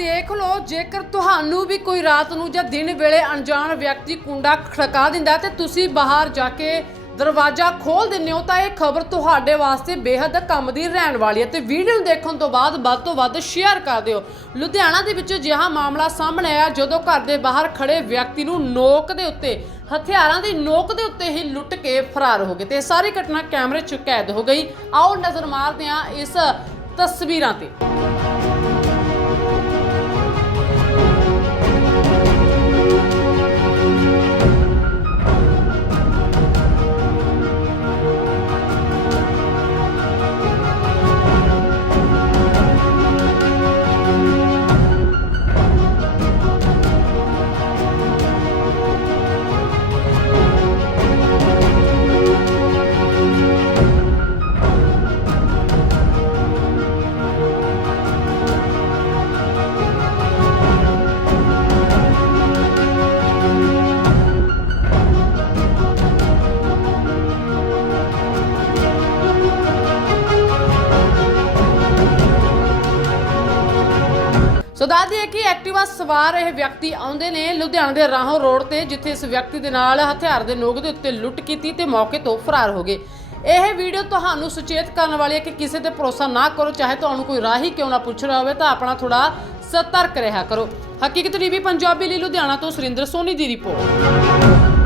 ਦੇਖ ਲਓ, ਜੇਕਰ ਤੁਹਾਨੂੰ ਵੀ ਕੋਈ ਰਾਤ ਨੂੰ ਜਾਂ ਦਿਨ ਵੇਲੇ ਅਣਜਾਣ ਵਿਅਕਤੀ ਕੁੰਡਾ ਖੜਕਾ ਦਿੰਦਾ ਤੇ ਤੁਸੀਂ ਬਾਹਰ ਜਾ ਕੇ ਦਰਵਾਜ਼ਾ ਖੋਲ ਦਿੰਦੇ ਹੋ, ਤਾਂ ਇਹ ਖਬਰ ਤੁਹਾਡੇ ਵਾਸਤੇ ਬੇहद ਕੰਮ ਦੀ ਰਹਿਣ ਵਾਲੀ ਹੈ ਤੇ ਵੀਡੀਓ ਨੂੰ ਦੇਖਣ ਤੋਂ ਬਾਅਦ ਵੱਧ ਤੋਂ ਵੱਧ ਸ਼ੇਅਰ ਕਰ ਦਿਓ। ਲੁਧਿਆਣਾ ਦੇ ਵਿੱਚ ਅਜਿਹਾ ਮਾਮਲਾ ਸਾਹਮਣੇ ਆਇਆ, ਜਦੋਂ ਘਰ ਦੇ ਬਾਹਰ ਖੜੇ ਵਿਅਕਤੀ ਨੂੰ ਨੋਕ ਦੇ ਉੱਤੇ, ਹਥਿਆਰਾਂ ਦੀ ਨੋਕ ਦੇ ਉੱਤੇ ਹੀ ਲੁੱਟ ਕੇ ਫਰਾਰ ਹੋ ਗਏ ਤੇ ਇਹ ਸਾਰੀ ਘਟਨਾ ਕੈਮਰੇ 'ਚ ਕੈਦ ਹੋ ਗਈ। ਆਓ ਨਜ਼ਰ ਮਾਰਦੇ ਹਾਂ ਇਸ ਤਸਵੀਰਾਂ ਤੇ। ਸੋ ਦੱਸਦੀ ਹੈ ਕਿ ਐਕਟਿਵਾ ਸਵਾਰ ਇਹ ਵਿਅਕਤੀ ਆਉਂਦੇ ਨੇ ਲੁਧਿਆਣਾ ਦੇ ਰਾਹੋਂ ਰੋਡ ਤੇ, ਜਿੱਥੇ ਇਸ ਵਿਅਕਤੀ ਦੇ ਨਾਲ ਹਥਿਆਰ ਦੇ ਨੋਕ ਦੇ ਉੱਤੇ ਲੁੱਟ ਕੀਤੀ ਤੇ ਮੌਕੇ ਤੋਂ ਫਰਾਰ ਹੋ ਗਏ। ਇਹ ਵੀਡੀਓ ਤੁਹਾਨੂੰ ਸੁਚੇਤ ਕਰਨ ਵਾਲੀ ਹੈ ਕਿ ਕਿਸੇ ਤੇ ਭਰੋਸਾ ਨਾ ਕਰੋ, ਚਾਹੇ ਤੁਹਾਨੂੰ ਕੋਈ ਰਾਹੀ ਕਿਉਂ ਨਾ ਪੁੱਛ ਰਿਹਾ ਹੋਵੇ, ਤਾਂ ਆਪਣਾ ਥੋੜਾ ਸਤਰਕ ਰਿਹਾ ਕਰੋ। ਹਕੀਕਤ ਟੀਵੀ ਪੰਜਾਬੀ ਲਈ ਲੁਧਿਆਣਾ ਤੋਂ ਸੁਰਿੰਦਰ ਸੋਨੀ ਦੀ ਰਿਪੋਰਟ।